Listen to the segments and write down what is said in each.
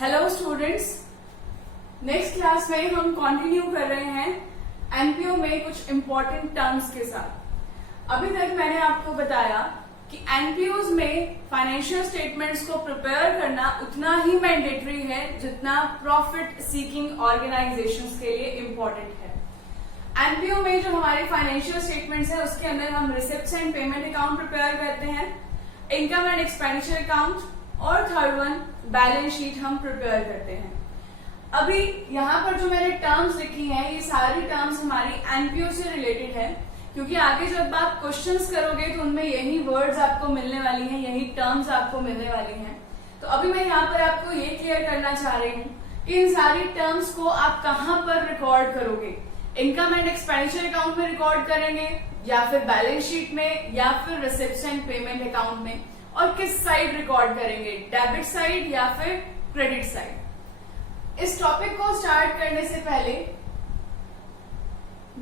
Hello students, next class में हम continue कर रहे हैं एनपीओ में कुछ इंपॉर्टेंट टर्म्स के साथ। अभी तक मैंने आपको बताया कि एनपीओज में फाइनेंशियल स्टेटमेंट्स को प्रिपेयर करना उतना ही मैंडेटरी है जितना प्रॉफिट सीकिंग ऑर्गेनाइजेशंस के लिए इम्पोर्टेंट है। एनपीओ में जो हमारे फाइनेंशियल स्टेटमेंट्स है उसके अंदर हम receipts and payment account prepare करते हैं, इनकम एंड एक्सपेंडिचर अकाउंट और थर्ड वन बैलेंस शीट हम प्रिपेयर करते हैं। अभी यहाँ पर जो मैंने टर्म्स लिखी हैं ये सारी टर्म्स हमारी एनपीओ से रिलेटेड है, क्योंकि आगे जब आप क्वेश्चंस करोगे तो उनमें यही वर्ड्स आपको मिलने वाली हैं, यही टर्म्स आपको मिलने वाली हैं। तो अभी मैं यहाँ पर आपको ये क्लियर करना चाह रही हूँ कि इन सारी टर्म्स को आप कहाँ पर रिकॉर्ड करोगे, इनकम एंड एक्सपेंडिचर अकाउंट में रिकॉर्ड करेंगे या फिर बैलेंस शीट में या फिर रिसिप्ट्स एंड पेमेंट अकाउंट में, और किस साइड रिकॉर्ड करेंगे, डेबिट साइड या फिर क्रेडिट साइड। इस टॉपिक को स्टार्ट करने से पहले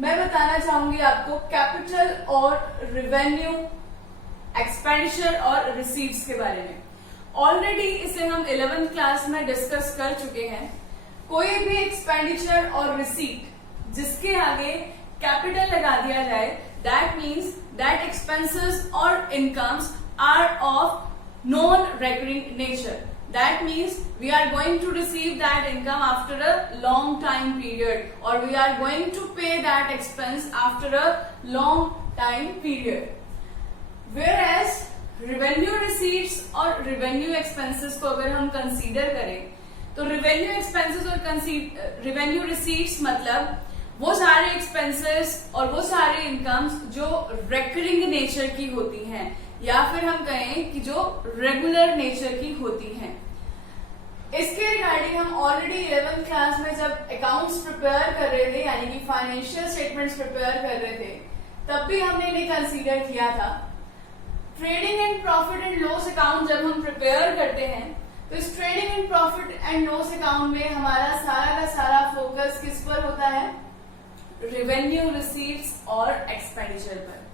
मैं बताना चाहूंगी आपको कैपिटल और रिवेन्यू, एक्सपेंडिचर और रिसीट्स के बारे में। ऑलरेडी इसे हम 11th क्लास में डिस्कस कर चुके हैं। कोई भी एक्सपेंडिचर और रिसीट जिसके आगे कैपिटल लगा दिया जाए, दैट मीन्स दैट एक्सपेंसेस और incomes are of non-recurring nature. That means we are going to receive that income after a long time period, or we are going to pay that expense after a long time period. Whereas revenue receipts और revenue expenses को अगर हम consider करें तो revenue expenses और revenue receipts मतलब वो सारे expenses और वो सारे incomes जो recurring nature की होती हैं, या फिर हम कहें कि जो रेगुलर नेचर की होती हैं। इसके रिगार्डिंग हम ऑलरेडी 11th क्लास में जब अकाउंट्स प्रिपेयर कर रहे थे, यानी कि फाइनेंशियल स्टेटमेंट्स प्रिपेयर कर रहे थे, तब भी हमने इन्हें कंसीडर किया था। Trading and profit and loss account जब हम प्रिपेयर करते हैं तो इस trading and profit and loss account में हमारा सारा का सारा फोकस किस पर होता है, रेवेन्यू, रिसीट्स और एक्सपेंडिचर पर।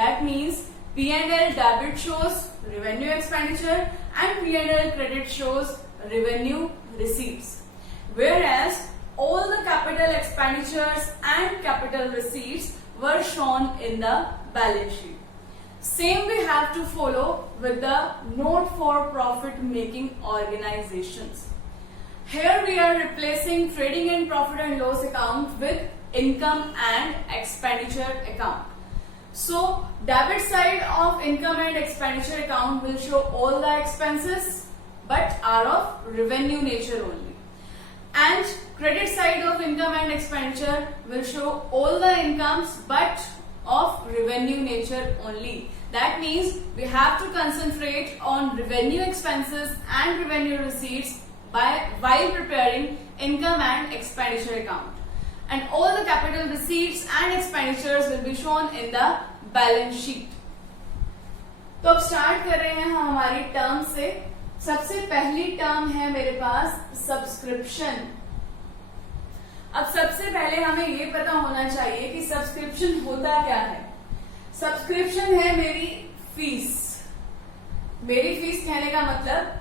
That means P&L debit shows revenue expenditure and P&L credit shows revenue receipts, whereas all the capital expenditures and capital receipts were shown in the balance sheet. Same we have to follow with the not for profit making organizations. Here we are replacing trading and profit and loss account with income and expenditure account. So debit side of income and expenditure account will show all the expenses but are of revenue nature only, and credit side of income and expenditure will show all the incomes but of revenue nature only. That means we have to concentrate on revenue expenses and revenue receipts while preparing income and expenditure account. And all the capital receipts and expenditures will be shown in the balance sheet. तो अब start कर रहे हैं हम हमारी term से। सबसे पहली टर्म है मेरे पास सब्सक्रिप्शन। अब सबसे पहले हमें ये पता होना चाहिए कि सब्सक्रिप्शन होता क्या है। सब्सक्रिप्शन है मेरी फीस। मेरी फीस कहने का मतलब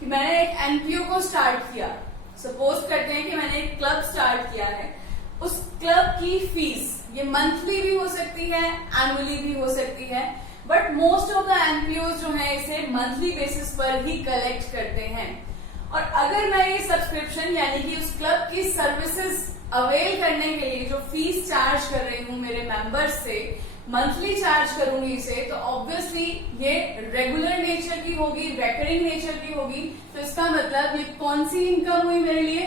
कि मैंने एक एनपीओ को स्टार्ट किया। सपोज करते हैं कि मैंने एक क्लब स्टार्ट किया है, उस क्लब की फीस ये मंथली भी हो सकती है, एनुअली भी हो सकती है, but most of the NPO जो है इसे मंथली बेसिस पर ही कलेक्ट करते हैं। और अगर मैं ये सब्सक्रिप्शन यानी कि उस क्लब की सर्विसेज अवेल करने के लिए जो फीस चार्ज कर रही हूँ मेरे मेंबर्स से, मंथली चार्ज करूंगी इसे, तो ऑब्वियसली ये रेगुलर नेचर की होगी, रेकरिंग नेचर की होगी। तो इसका मतलब ये कौन सी इनकम हुई मेरे लिए,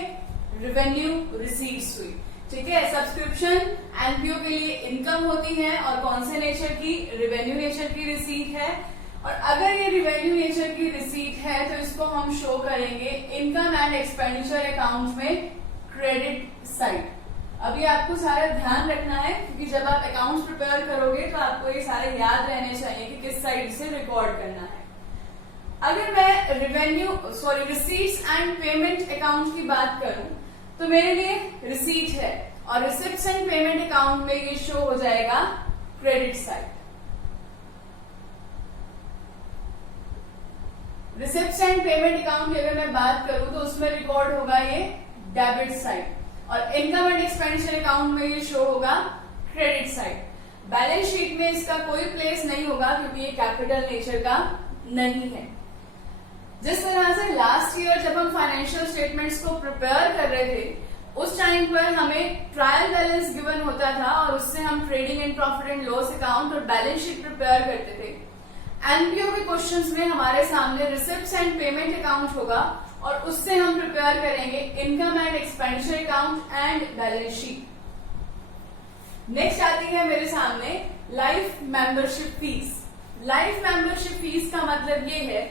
रेवेन्यू रिसीट्स हुई। ठीक है, सब्सक्रिप्शन एनपीओ के लिए इनकम होती है और कौन से नेचर की, रेवेन्यू नेचर की रिसीट है। और अगर ये रेवेन्यू नेचर की रिसीट है तो इसको हम शो करेंगे इनकम एंड एक्सपेंडिचर अकाउंट में क्रेडिट साइड। अभी आपको सारा ध्यान रखना है क्योंकि जब आप अकाउंट्स प्रिपेयर करोगे तो आपको ये सारे याद रहने चाहिए कि किस साइड से रिकॉर्ड करना है। अगर मैं रिसीट्स एंड पेमेंट अकाउंट की बात करूं तो मेरे लिए रिसीट है और रिसिप्ट्स एंड पेमेंट अकाउंट में ये शो हो जाएगा credit side. Receipts and payment account की अगर मैं बात करूं तो उसमें रिकॉर्ड होगा ये डेबिट साइड, और इनकम एंड एक्सपेंडिचर अकाउंट में ये शो होगा क्रेडिट साइड। बैलेंस शीट में इसका कोई प्लेस नहीं होगा क्योंकि ये कैपिटल नेचर का नहीं है। जिस तरह से लास्ट ईयर जब हम फाइनेंशियल स्टेटमेंट्स को प्रिपेयर कर रहे थे उस टाइम पर हमें ट्रायल बैलेंस गिवन होता था और उससे हम trading and profit and loss account और बैलेंस शीट प्रिपेयर करते थे। एनपीओ के क्वेश्चंस में हमारे सामने रिसिप्ट्स एंड पेमेंट अकाउंट होगा और उससे हम प्रिपेयर करेंगे income and expenditure account and balance sheet. Next आती है मेरे सामने life membership fees. Life membership fees का मतलब ये है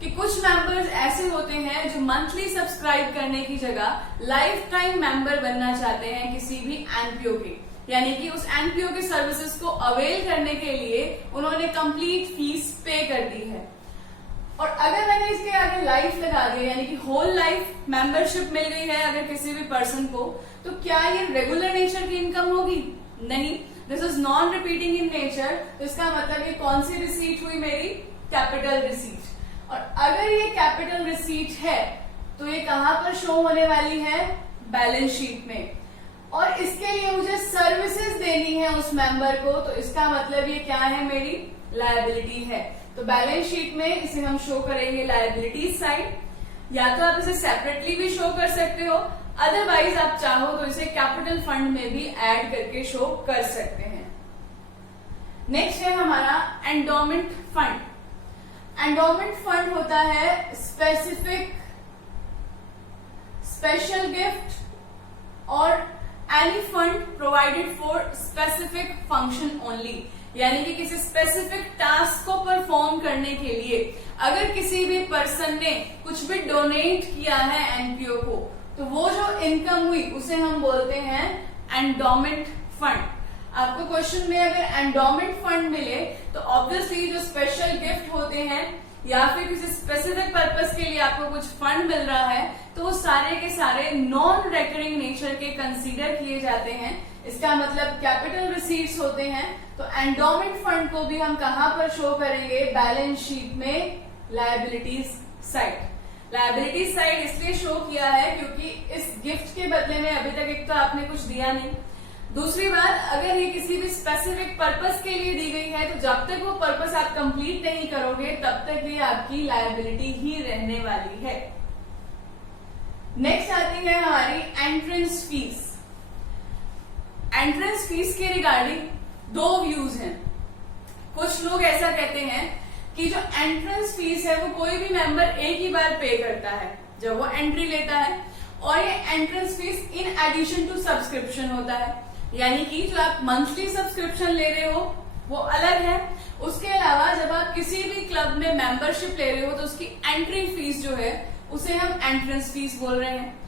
कि कुछ मेंबर्स ऐसे होते हैं जो मंथली सब्सक्राइब करने की जगह लाइफ टाइम मेंबर बनना चाहते हैं किसी भी एनपीओ के, यानी कि उस एनपीओ के सर्विसेज को अवेल करने के लिए उन्होंने कंप्लीट फीस पे कर दी है। और अगर मैंने इसके आगे लाइफ लगा दिया यानी कि होल लाइफ मेंबरशिप मिल गई है अगर किसी भी पर्सन को, तो क्या ये रेगुलर नेचर की इनकम होगी? नहीं, this is non repeating in nature. तो इसका मतलब ये कौन सी रिसीट हुई? मेरी कैपिटल रिसीट। और अगर ये कैपिटल रिसीट है तो ये कहां पर शो होने वाली है? बैलेंस शीट में। और इसके लिए मुझे सर्विसेज देनी है उस मेंबर को, तो इसका मतलब ये क्या है? मेरी लायबिलिटी है। तो बैलेंस शीट में इसे हम शो करेंगे लायबिलिटीज साइड, या तो आप इसे सेपरेटली भी शो कर सकते हो, अदरवाइज आप चाहो तो इसे कैपिटल फंड में भी ऐड करके शो कर सकते हैं। नेक्स्ट है हमारा एंडोमेंट फंड। एंडोमेंट फंड होता है स्पेसिफिक, स्पेशल गिफ्ट और any fund provided for specific function only, यानी कि किसी स्पेसिफिक टास्क को परफॉर्म करने के लिए अगर किसी भी पर्सन ने कुछ भी डोनेट किया है एनपीओ को, तो वो जो इनकम हुई उसे हम बोलते हैं एंडोमेंट फंड। आपको क्वेश्चन में अगर एंडोमेंट फंड मिले तो ऑब्वियसली जो स्पेशल गिफ्ट होते हैं या फिर किसी स्पेसिफिक पर्पस के लिए आपको कुछ फंड मिल रहा है तो वो सारे के सारे नॉन रेकरिंग नेचर के कंसीडर किए जाते हैं। इसका मतलब कैपिटल रिसीट्स होते हैं। तो एंडोमेंट फंड को भी हम कहां पर शो करेंगे? बैलेंस शीट में लायबिलिटीज साइड। लायबिलिटीज साइड इसलिए शो किया है क्योंकि इस गिफ्ट के बदले में अभी तक एक तो आपने कुछ दिया नहीं, दूसरी बात अगर ये किसी भी स्पेसिफिक पर्पस के लिए दी गई है तो जब तक वो पर्पस आप कंप्लीट नहीं करोगे तब तक ये आपकी लायबिलिटी ही रहने वाली है। नेक्स्ट आती है हमारी एंट्रेंस फीस। एंट्रेंस फीस के रिगार्डिंग दो व्यूज हैं। कुछ लोग ऐसा कहते हैं कि जो एंट्रेंस फीस है वो कोई भी मेंबर एक ही बार पे करता है जब वो एंट्री लेता है, और ये entrance fees in addition to subscription होता है, यानी कि जो आप मंथली सब्सक्रिप्शन ले रहे हो वो अलग है। उसके अलावा जब आप किसी भी क्लब में मेंबरशिप ले रहे हो तो उसकी एंट्री फीस जो है उसे हम एंट्रेंस फीस बोल रहे हैं।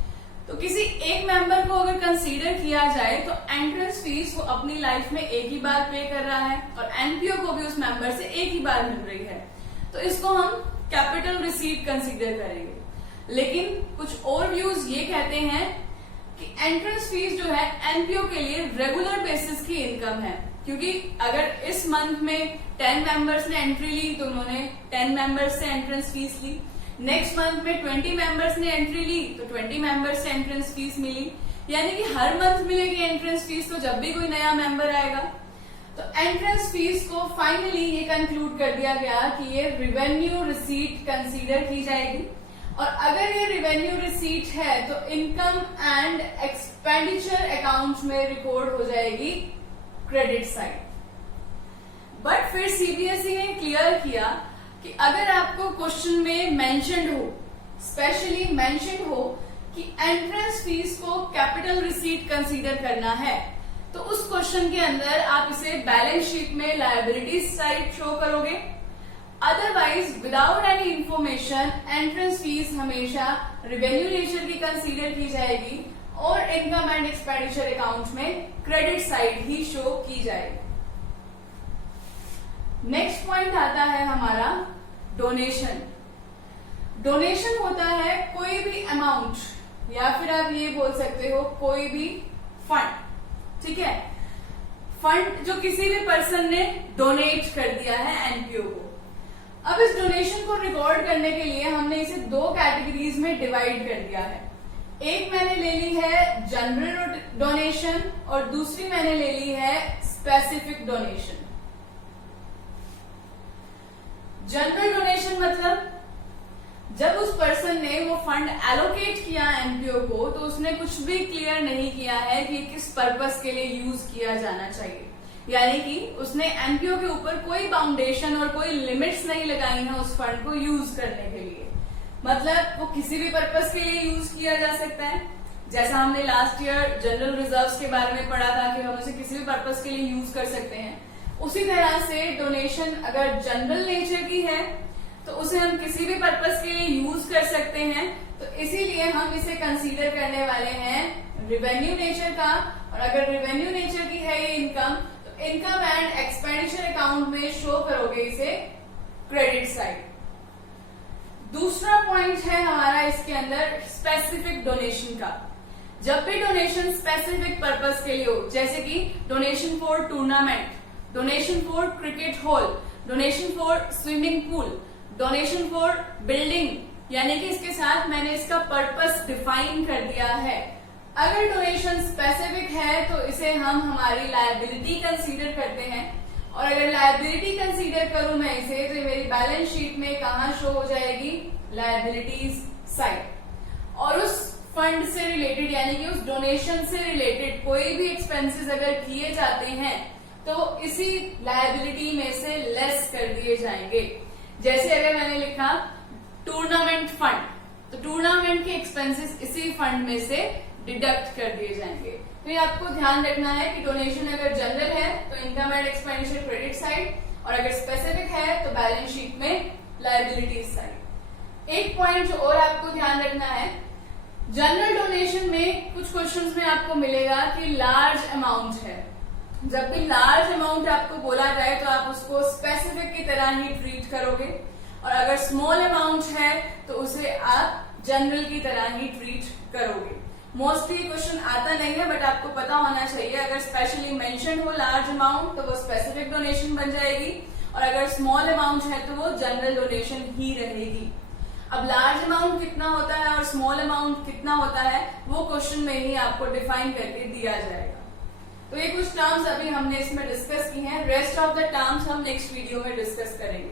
तो किसी एक मेंबर को अगर कंसीडर किया जाए तो एंट्रेंस फीस वो अपनी लाइफ में एक ही बार पे कर रहा है और एनपीओ को भी उस मेंबर से एक ही बार मिल रही है, तो इसको हम कैपिटल रिसीट कंसीडर करेंगे। लेकिन कुछ और व्यूज ये कहते हैं कि एंट्रेंस फीस जो है एनपीओ के लिए रेगुलर बेसिस की इनकम है, क्योंकि अगर इस मंथ में 10 मेंबर्स ने एंट्री ली तो उन्होंने 10 मेंबर्स से एंट्रेंस फीस ली, नेक्स्ट मंथ में 20 मेंबर्स ने एंट्री ली तो 20 मेंबर्स से एंट्रेंस फीस मिली, यानी कि हर मंथ मिलेगी एंट्रेंस फीस तो जब भी कोई नया मेंबर आएगा। तो एंट्रेंस फीस को फाइनली ये कंक्लूड कर दिया गया कि ये रिवेन्यू रिसीट कंसीडर की जाएगी, और अगर ये रिवेन्यू रिसीट है तो इनकम एंड एक्सपेंडिचर अकाउंट में रिकॉर्ड हो जाएगी क्रेडिट साइड। बट फिर सीबीएसई ने क्लियर किया कि अगर आपको क्वेश्चन में मेंशन्ड हो, स्पेशली मेंशन्ड हो कि एंट्रेंस फीस को कैपिटल रिसीट कंसीडर करना है, तो उस क्वेश्चन के अंदर आप इसे बैलेंस शीट में लायबिलिटीज साइड शो करोगे। Otherwise without any information entrance fees हमेशा रेवेन्यू नेचर की कंसीडर की जाएगी और इनकम एंड एक्सपेंडिचर अकाउंट में क्रेडिट साइड ही शो की जाएगी। नेक्स्ट पॉइंट आता है हमारा डोनेशन। डोनेशन होता है कोई भी अमाउंट, या फिर आप ये बोल सकते हो कोई भी फंड, ठीक है, फंड जो किसी भी पर्सन ने डोनेट कर दिया है एनपीओ को। अब इस डोनेशन को रिकॉर्ड करने के लिए हमने इसे दो कैटेगरीज में डिवाइड कर दिया है। एक मैंने ले ली है जनरल डोनेशन और दूसरी मैंने ले ली है स्पेसिफिक डोनेशन। जनरल डोनेशन मतलब जब उस पर्सन ने वो फंड एलोकेट किया एनपीओ को तो उसने कुछ भी क्लियर नहीं किया है कि किस पर्पस के लिए यूज किया जाना चाहिए, यानी कि उसने एनपीओ के ऊपर कोई बाउंडेशन और कोई लिमिट्स नहीं लगाई है उस फंड को यूज करने के लिए। मतलब वो किसी भी पर्पस के लिए यूज किया जा सकता है, जैसा हमने लास्ट ईयर जनरल रिजर्व्स के बारे में पढ़ा था कि हम उसे किसी भी पर्पस के लिए यूज कर सकते हैं। उसी तरह से डोनेशन अगर जनरल नेचर की है तो उसे हम किसी भी पर्पस के लिए यूज कर सकते हैं, तो इसीलिए हम इसे कंसीडर करने वाले हैं रिवेन्यू नेचर का। और अगर रिवेन्यू नेचर की है ये इनकम, तो इनकम एंड एक्सपेंडिचर अकाउंट में शो करोगे इसे क्रेडिट साइड। दूसरा पॉइंट है हमारा इसके अंदर स्पेसिफिक डोनेशन का। जब भी डोनेशन स्पेसिफिक पर्पस के लिए हो, जैसे कि donation for tournament, donation for cricket hall, donation for swimming pool, donation for building, यानी कि इसके साथ मैंने इसका पर्पस डिफाइन कर दिया है। अगर डोनेशन स्पेसिफिक है तो इसे हम हमारी लायबिलिटी कंसीडर करते हैं, और अगर लायबिलिटी कंसीडर करूं मैं इसे, तो ये मेरी बैलेंस शीट में कहां शो हो जाएगी, लायबिलिटीज साइड। और उस फंड से रिलेटेड यानी कि उस डोनेशन से रिलेटेड कोई भी एक्सपेंसेस अगर किए जाते हैं तो इसी लायबिलिटी में से लेस कर दिए जाएंगे। जैसे अगर मैंने लिखा टूर्नामेंट फंड, तो टूर्नामेंट के एक्सपेंसेस इसी फंड में से डिडक्ट कर दिए जाएंगे। तो ये आपको ध्यान रखना है कि डोनेशन अगर जनरल है तो income and expenditure credit side, और अगर स्पेसिफिक है तो बैलेंस शीट में लायबिलिटीज साइड। एक पॉइंट जो और आपको ध्यान रखना है, जनरल डोनेशन में कुछ क्वेश्चंस में आपको मिलेगा कि लार्ज अमाउंट है। जब भी लार्ज अमाउंट आपको बोला जाए तो आप उसको स्पेसिफिक की तरह ही ट्रीट करोगे, और अगर स्मॉल अमाउंट है तो उसे आप जनरल की तरह ही ट्रीट करोगे। मोस्टली क्वेश्चन आता नहीं है, बट आपको पता होना चाहिए। अगर स्पेशली मेंशन हो लार्ज अमाउंट तो वो स्पेसिफिक डोनेशन बन जाएगी, और अगर स्मॉल अमाउंट है तो वो जनरल डोनेशन ही रहेगी। अब लार्ज अमाउंट कितना होता है और स्मॉल अमाउंट कितना होता है वो क्वेश्चन में ही आपको डिफाइन करके दिया जाएगा। तो ये कुछ टर्म्स अभी हमने इसमें डिस्कस की हैं, रेस्ट ऑफ द टर्म्स हम नेक्स्ट वीडियो में डिस्कस करेंगे।